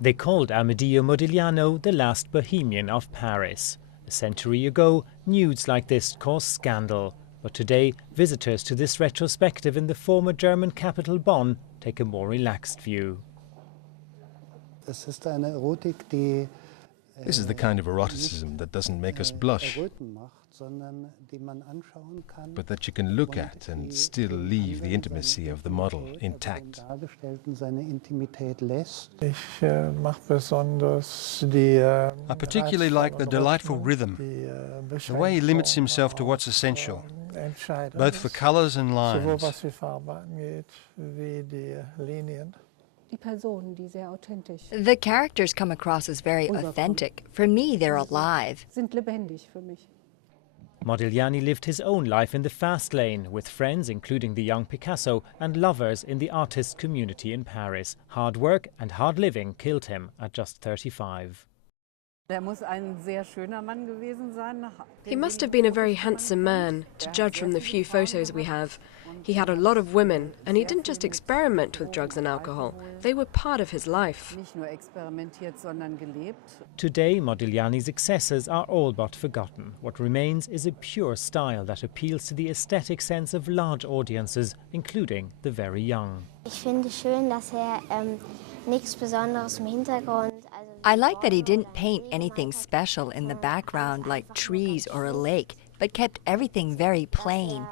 They called Amedeo Modigliani the last bohemian of Paris. A century ago, nudes like this caused scandal. But today, visitors to this retrospective in the former German capital Bonn take a more relaxed view. This is the kind of eroticism that doesn't make us blush, but that you can look at and still leave the intimacy of the model intact. I particularly like the delightful rhythm, the way he limits himself to what's essential, both for colours and lines. The characters come across as very authentic. For me, they're alive. Modigliani lived his own life in the fast lane, with friends, including the young Picasso, and lovers in the artist community in Paris. Hard work and hard living killed him at just 35. He must have been a very handsome man, to judge from the few photos we have. He had a lot of women, and he didn't just experiment with drugs and alcohol. They were part of his life. Today, Modigliani's excesses are all but forgotten. What remains is a pure style that appeals to the aesthetic sense of large audiences, including the very young. I like that he didn't paint anything special in the background like trees or a lake, but kept everything very plain.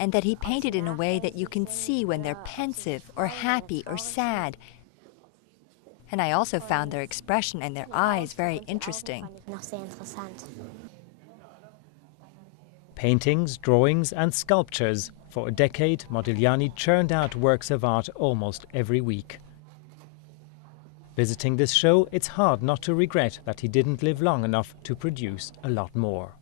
And that he painted in a way that you can see when they're pensive or happy or sad. And I also found their expression and their eyes very interesting. Paintings, drawings and sculptures. For a decade, Modigliani churned out works of art almost every week. Visiting this show, it's hard not to regret that he didn't live long enough to produce a lot more.